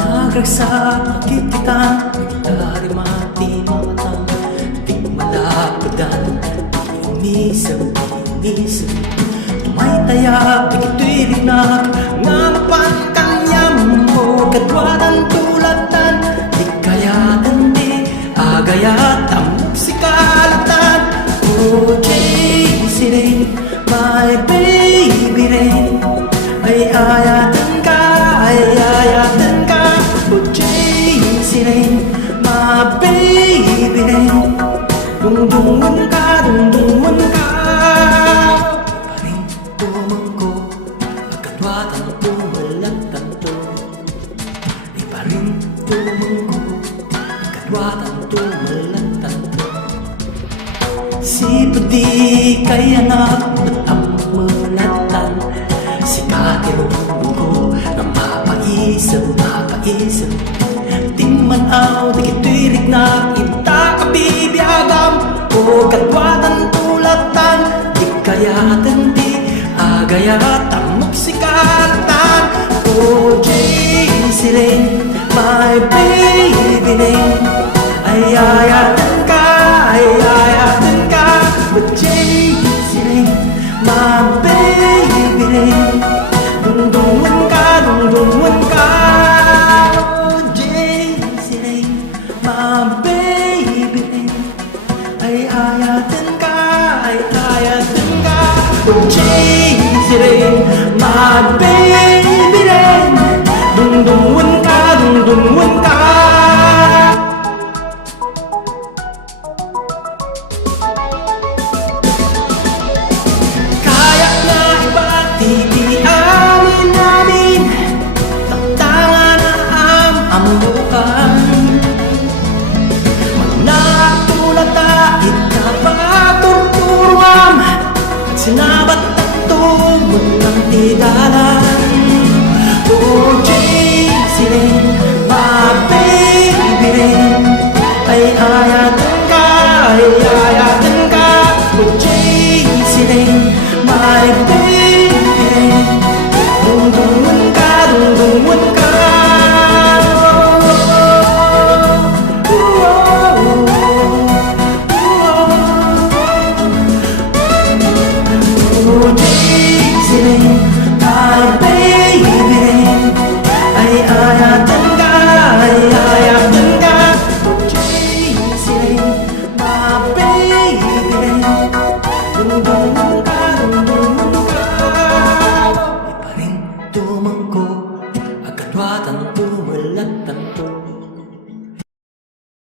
Nagragsak kita, dari mati matang, di malapadan, di umisang, may tayap, ikito'y rinak, ngapan kanyam mo, katwanan tulatan, di kayatan di, agayat, amok si kalatan, oh Jaycee Rain, my baby rain, ay ayatan ka, oh Jaycee Rain, my baby rain, dungdungan ka, dungdungan ka. Paring tumangko, agkatwatan tumalatan to. Di paring tumangko, agkatwatan tumalatan to. Si padi kaya nagbatang malatan, si katirong ko na mapaisip, Tingman aw, di kituirig na ita kabibiyagam, o katwatan tulatan, di kayatan di agayat amok si kalatan, o Jaycee Rain, my baby rain, ay ayatan ka, o Jaycee Rain, my baby rain, dungdungan ka, dungdungan ka. My baby rain, ay ayatan ka, oh Jaycee Rain, my baby rain, dungdungan ka, dungdungan ka. Kaya nga ipagtitianin namin, taktangan na ang amukan. Itapaturturuam, sinabat at tumon ng tidalan, oh Jaycee Rain, my baby rain, ay ayatan ka, oh Jaycee Rain, my baby rain, dungdungan ka, dungdungan ka. Oh Jaycee Rain, my baby rain, ay ayatan ka, oh Jaycee Rain, my baby rain, dungdungan ka, dungdungan ka. Di pa rin tumangko, agkatwatan tumalat